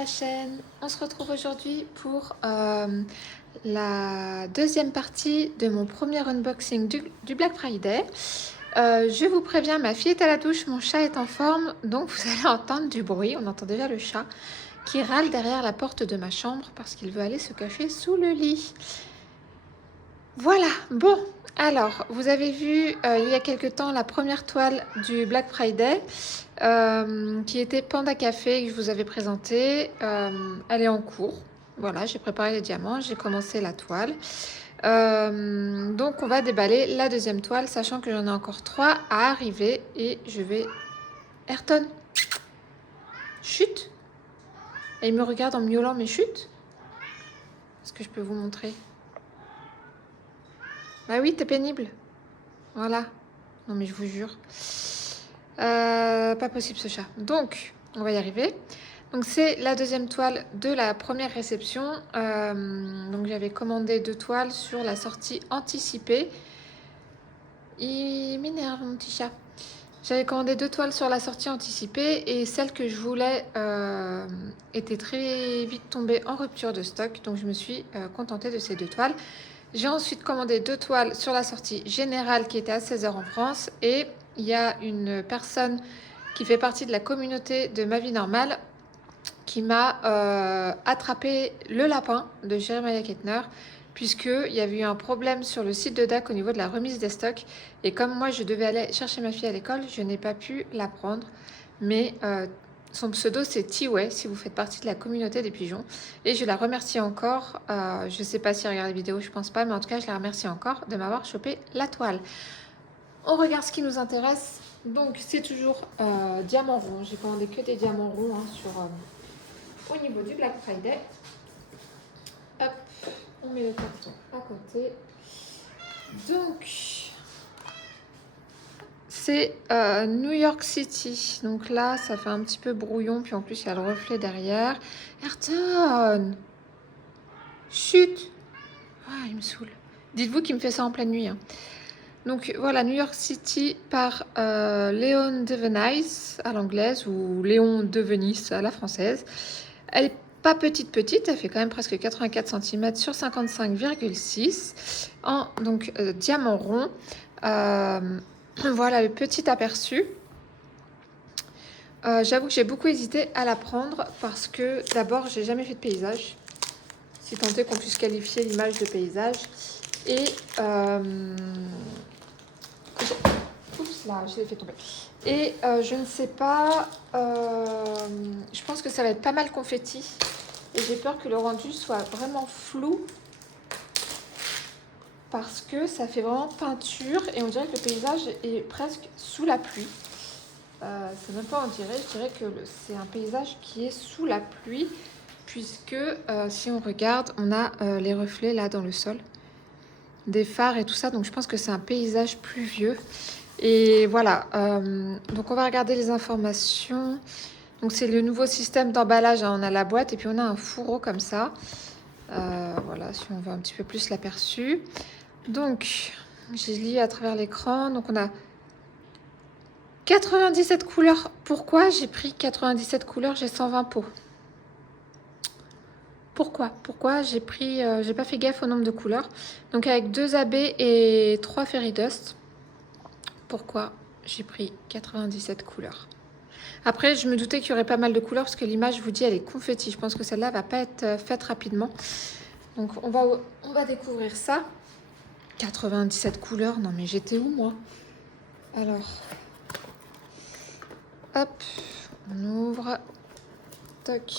la chaîne. On se retrouve aujourd'hui pour la deuxième partie de mon premier unboxing du Black Friday. Je vous préviens, ma fille est à la douche, mon chat est en forme, donc vous allez entendre du bruit. On entend déjà le chat qui râle derrière la porte de ma chambre parce qu'il veut aller se cacher sous le lit. Voilà, bon, alors, vous avez vu il y a quelque temps la première toile du Black Friday qui était Panda Café que je vous avais présentée. Elle est en cours. Voilà, j'ai préparé les diamants, j'ai commencé la toile. Donc, on va déballer la deuxième toile, sachant que j'en ai encore 3 à arriver. Et je vais... Ayrton, chut. Et il me regarde en miaulant, mais chut. Est-ce que je peux vous montrer? Bah oui, t'es pénible. Voilà. Non mais je vous jure. Pas possible ce chat. Donc, on va y arriver. Donc c'est la deuxième toile de la première réception. Donc j'avais commandé 2 toiles sur la sortie anticipée. Il m'énerve mon petit chat. J'avais commandé 2 toiles sur la sortie anticipée et celle que je voulais était très vite tombée en rupture de stock. Donc je me suis contentée de ces 2 toiles. J'ai ensuite commandé 2 toiles sur la sortie générale qui était à 16h en France. Et il y a une personne qui fait partie de la communauté de Ma Vie Normale qui m'a attrapé le lapin de Jeremiah Kettner, puisqu'il y avait eu un problème sur le site de DAC au niveau de la remise des stocks. Et comme moi, je devais aller chercher ma fille à l'école, je n'ai pas pu la prendre. Mais son pseudo, c'est Tiway, si vous faites partie de la communauté des pigeons. Et je la remercie encore. Je ne sais pas si elle regarde la vidéo, je pense pas. Mais en tout cas, je la remercie encore de m'avoir chopé la toile. On regarde ce qui nous intéresse. Donc, c'est toujours diamant rond. J'ai commandé que des diamants ronds au niveau du Black Friday. Hop, on met le carton à côté. Donc, c'est New York City. Donc là, ça fait un petit peu brouillon. Puis en plus, il y a le reflet derrière. Ayrton, chut. Ah, il me saoule. Dites-vous qu'il me fait ça en pleine nuit. Hein. Donc voilà, New York City par Léon de Venise à l'anglaise ou Léon de Venise à la française. Elle est pas petite, elle fait quand même presque 84 cm sur 55,6 en donc diamant rond. Voilà le petit aperçu. J'avoue que j'ai beaucoup hésité à la prendre parce que d'abord j'ai jamais fait de paysage, si tant est qu'on puisse qualifier l'image de paysage. Et oups là, je l'ai fait tomber. Et je ne sais pas, je pense que ça va être pas mal confetti. Et j'ai peur que le rendu soit vraiment flou parce que ça fait vraiment peinture et on dirait que le paysage est presque sous la pluie. C'est même pas on dirait, je dirais que c'est un paysage qui est sous la pluie puisque si on regarde, on a les reflets là dans le sol, des phares et tout ça. Donc je pense que c'est un paysage pluvieux. Et voilà, donc on va regarder les informations. Donc c'est le nouveau système d'emballage, hein. On a la boîte et puis on a un fourreau comme ça. Voilà, si on voit un petit peu plus l'aperçu. Donc, je lis à travers l'écran. Donc on a 97 couleurs. Pourquoi j'ai pris 97 couleurs? J'ai 120 pots. Pourquoi j'ai pris... j'ai pas fait gaffe au nombre de couleurs. Donc avec 2 AB et 3 Fairy Dust. Pourquoi j'ai pris 97 couleurs? Après, je me doutais qu'il y aurait pas mal de couleurs parce que l'image, je vous dis, elle est confetti. Je pense que celle-là va pas être faite rapidement. Donc, on va découvrir ça. 97 couleurs. Non, mais j'étais où, moi? Alors, hop, on ouvre. Toc.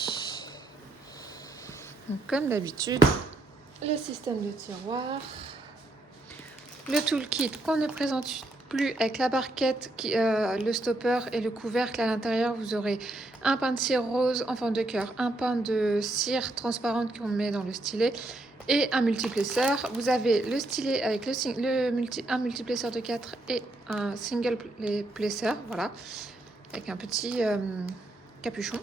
Donc, comme d'habitude, le système de tiroir. Le toolkit qu'on ne présente plus avec la barquette, le stopper et le couvercle. À l'intérieur, vous aurez un pain de cire rose en forme de cœur, un pain de cire transparente qu'on met dans le stylet et un multiplesseur. Vous avez le stylet avec un multiplesseur de 4 et un single plesseur, voilà, avec un petit capuchon.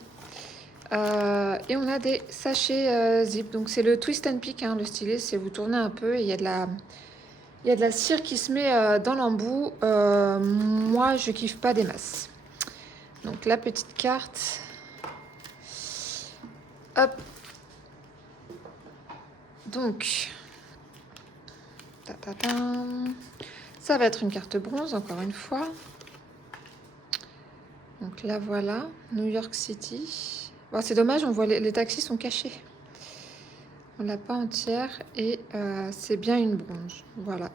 Et on a des sachets zip. Donc c'est le twist and pick, hein, le stylet, c'est vous tournez un peu et il y a de la cire qui se met dans l'embout. Moi, je kiffe pas des masses. Donc la petite carte. Hop. Donc, ça va être une carte bronze, encore une fois. Donc là, voilà, New York City. Bon, c'est dommage, on voit les taxis sont cachés. On l'a pas entière et c'est bien une bronze. Voilà.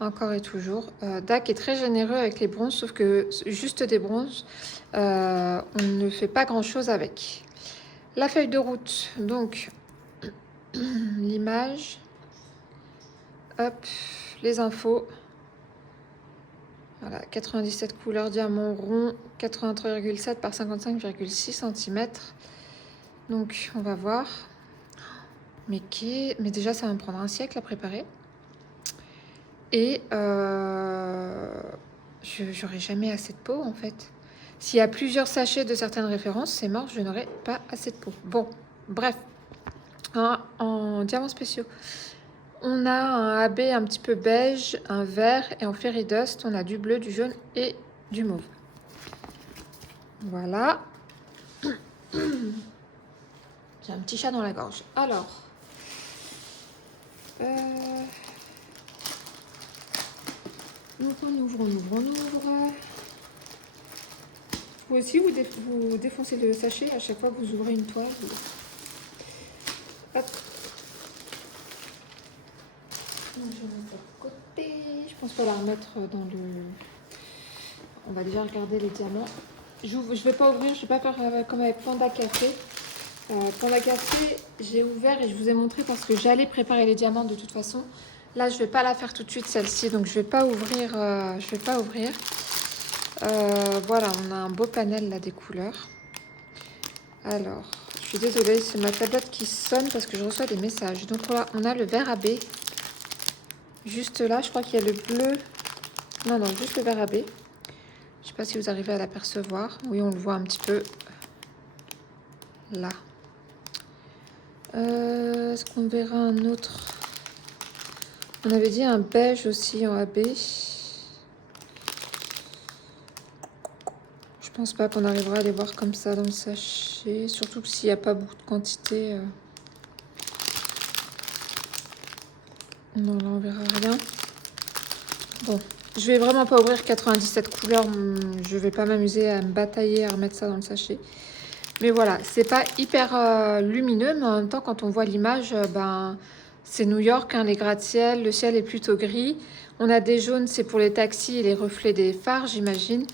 Encore et toujours. DAC est très généreux avec les bronzes, sauf que juste des bronzes, on ne fait pas grand-chose avec. La feuille de route, donc l'image, hop, les infos. Voilà, 97 couleurs diamant rond, 83,7 par 55,6 cm. Donc, on va voir. Mais déjà, ça va me prendre un siècle à préparer. Et j'aurai jamais assez de peau, en fait. S'il y a plusieurs sachets de certaines références, c'est mort, je n'aurai pas assez de peau. Bon, bref. En diamants spéciaux, on a un AB un petit peu beige, un vert, et en fairy dust, on a du bleu, du jaune et du mauve. Voilà. J'ai un petit chat dans la gorge. Alors, donc on ouvre. Vous aussi, vous défoncez le sachet à chaque fois que vous ouvrez une toile. Hop. Donc, je vais mettre de côté. Je pense pas la remettre dans le... On va déjà regarder les diamants. Je vais pas ouvrir, je vais pas faire comme avec Panda Café. Panda Café, j'ai ouvert et je vous ai montré parce que j'allais préparer les diamants de toute façon. Là, je vais pas la faire tout de suite celle-ci, donc je vais pas ouvrir. Voilà, on a un beau panel là des couleurs. Alors, je suis désolée, c'est ma tablette qui sonne parce que je reçois des messages. Donc voilà, on a le vert AB. Juste là, je crois qu'il y a le bleu. Non, juste le vert AB. Je sais pas si vous arrivez à l'apercevoir. Oui, on le voit un petit peu là. Est-ce qu'on verra un autre? On avait dit un beige aussi en AB. Je pense pas qu'on arrivera à les voir comme ça dans le sachet. Surtout que s'il n'y a pas beaucoup de quantité. Non, là on verra rien. Bon, je vais vraiment pas ouvrir 97 couleurs. Je vais pas m'amuser à me batailler à remettre ça dans le sachet. Mais voilà, c'est pas hyper lumineux, mais en même temps, quand on voit l'image, c'est New York, hein, les gratte-ciel, le ciel est plutôt gris. On a des jaunes, c'est pour les taxis et les reflets des phares, j'imagine.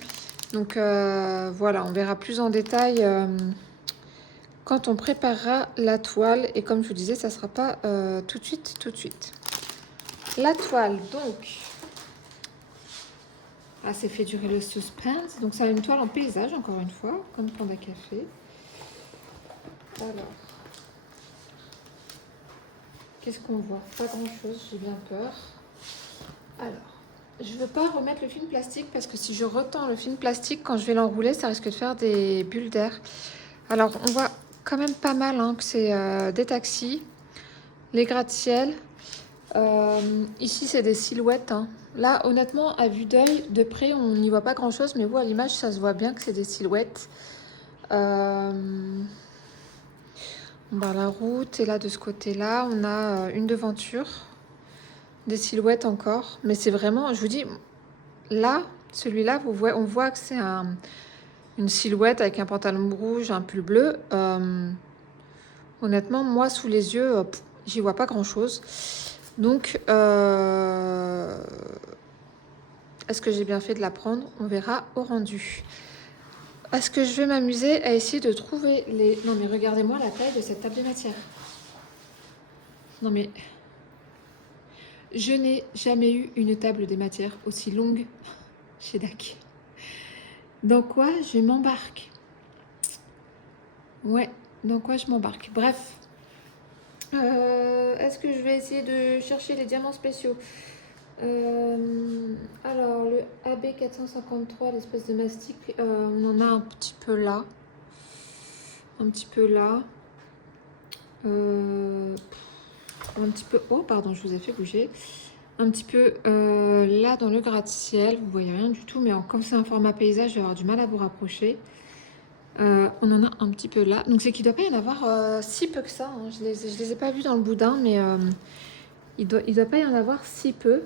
Donc voilà, on verra plus en détail quand on préparera la toile. Et comme je vous disais, ça sera pas tout de suite. La toile, donc... Ah, c'est fait durer le suspense. Donc ça a une toile en paysage, encore une fois, comme Panda Café. Alors, qu'est-ce qu'on voit? Pas grand-chose, j'ai bien peur. Alors, je ne veux pas remettre le film plastique parce que si je retends le film plastique, quand je vais l'enrouler, ça risque de faire des bulles d'air. Alors, on voit quand même pas mal hein, que c'est des taxis, les gratte-ciel. Ici, c'est des silhouettes. Hein. Là, honnêtement, à vue d'œil, de près, on n'y voit pas grand-chose, mais vous, à l'image, ça se voit bien que c'est des silhouettes. On barre la route et là de ce côté-là, on a une devanture, des silhouettes encore. Mais c'est vraiment, je vous dis, là, celui-là, on voit que c'est une silhouette avec un pantalon rouge, un pull bleu. Honnêtement, moi, sous les yeux, j'y vois pas grand-chose. Donc, est-ce que j'ai bien fait de la prendre? On verra au rendu. Est-ce que je vais m'amuser à essayer de trouver les... Non mais regardez-moi la taille de cette table de matière. Non mais... Je n'ai jamais eu une table des matières aussi longue chez DAC. Dans quoi je m'embarque? Ouais, dans quoi je m'embarque? Bref. Est-ce que je vais essayer de chercher les diamants spéciaux? Alors, le AB453, l'espèce de mastic, on en a un petit peu là. Un petit peu là. Un petit peu... Oh, pardon, je vous ai fait bouger. Un petit peu là dans le gratte-ciel. Vous voyez rien du tout, mais comme c'est un format paysage, je vais avoir du mal à vous rapprocher. On en a un petit peu là. Donc c'est qu'il ne doit pas y en avoir si peu que ça. Hein. Je les ai pas vus dans le boudin, mais il doit pas y en avoir si peu.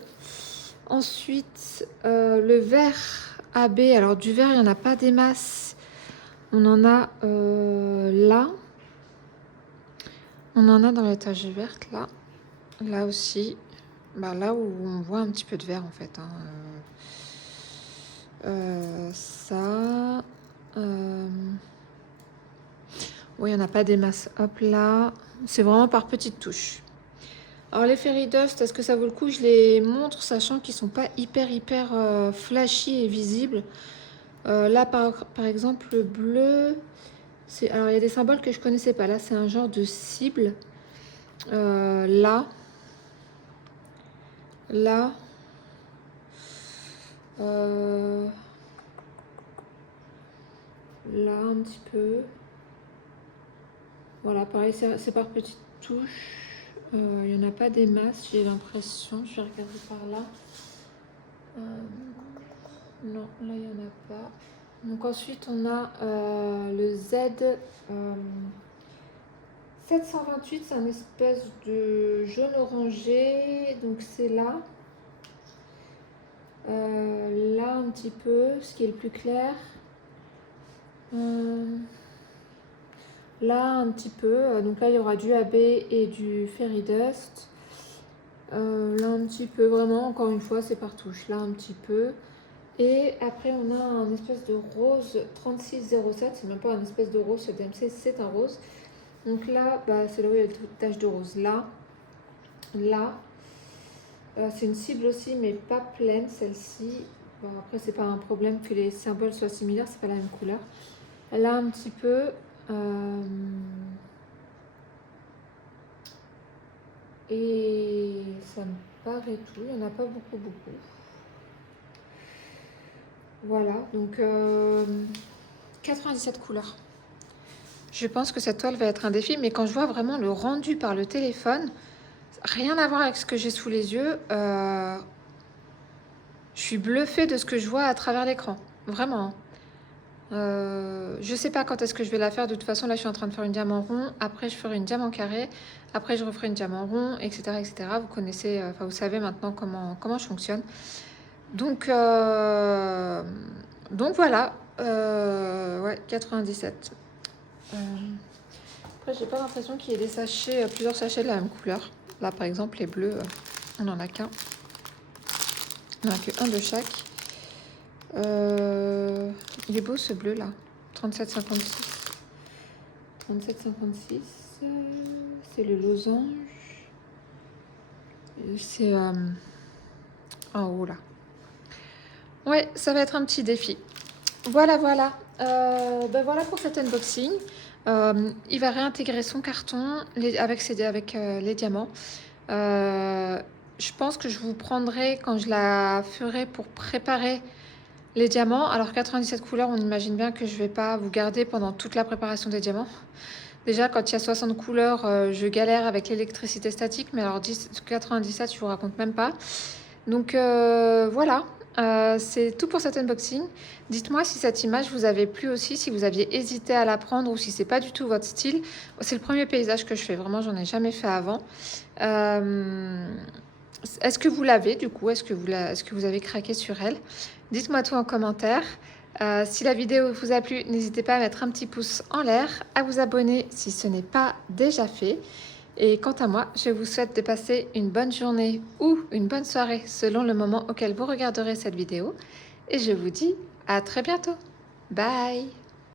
Ensuite, le verre AB. Alors du verre, il n'y en a pas des masses. On en a là. On en a dans l'étagère verte, là. Là aussi. Bah, là où on voit un petit peu de verre, en fait. Hein. Ça. Oui, il n'y en a pas des masses. Hop là. C'est vraiment par petites touches. Alors les Fairy Dust, est-ce que ça vaut le coup? Je les montre, sachant qu'ils sont pas hyper flashy et visibles. Là, par exemple, le bleu... Alors, il y a des symboles que je connaissais pas. Là, c'est un genre de cible. Là. Là. Là, un petit peu. Voilà, pareil, c'est par petites touches. Il n'y en a pas des masses, j'ai l'impression. Je vais regarder par là. Non, là, il n'y en a pas. Donc ensuite, on a le Z 728. C'est un espèce de jaune orangé. Donc c'est là. Là, un petit peu, ce qui est le plus clair. Là, un petit peu. Donc là, il y aura du AB et du Fairy Dust. Là, un petit peu, vraiment, encore une fois, c'est par touche. Là, un petit peu. Et après, on a un espèce de rose 3607. C'est même pas un espèce de rose, ce DMC, c'est un rose. Donc là, bah, c'est là où il y a une tache de rose. Là. Là. C'est une cible aussi, mais pas pleine, celle-ci. Bon, après, c'est pas un problème que les symboles soient similaires, c'est pas la même couleur. Là, un petit peu. Et ça me paraît tout. Il n'y en a pas beaucoup. Voilà, donc 97 couleurs. Je pense que cette toile va être un défi, mais quand je vois vraiment le rendu par le téléphone, rien à voir avec ce que j'ai sous les yeux. Je suis bluffée de ce que je vois à travers l'écran. Vraiment. Je sais pas quand est-ce que je vais la faire. De toute façon, là, je suis en train de faire une diamant rond. Après, je ferai une diamant carré. Après, je referai une diamant rond, etc., etc. Vous connaissez, enfin, vous savez maintenant comment je fonctionne. Donc voilà. Ouais, 97. Après, j'ai pas l'impression qu'il y ait des sachets, plusieurs sachets de la même couleur. Là, par exemple, les bleus, on n'en a qu'un. On n'en a qu'un de chaque. Il est beau ce bleu là. 37,56. 37,56. C'est le losange. C'est en haut là. Ouais, ça va être un petit défi. Voilà. Ben voilà pour cet unboxing. Il va réintégrer son carton avec les diamants. Je pense que je vous prendrai quand je la ferai pour préparer les diamants. Alors 97 couleurs, on imagine bien que je vais pas vous garder pendant toute la préparation des diamants. Déjà, quand il y a 60 couleurs, je galère avec l'électricité statique. Mais alors 97, je vous raconte même pas. Donc voilà. C'est tout pour cet unboxing. Dites-moi si cette image vous avait plu aussi, si vous aviez hésité à la prendre ou si c'est pas du tout votre style. C'est le premier paysage que je fais, vraiment j'en ai jamais fait avant. Est-ce que vous l'avez du coup? Est-ce que vous avez craqué sur elle? Dites-moi tout en commentaire. Si la vidéo vous a plu, n'hésitez pas à mettre un petit pouce en l'air, à vous abonner si ce n'est pas déjà fait. Et quant à moi, je vous souhaite de passer une bonne journée ou une bonne soirée selon le moment auquel vous regarderez cette vidéo. Et je vous dis à très bientôt. Bye!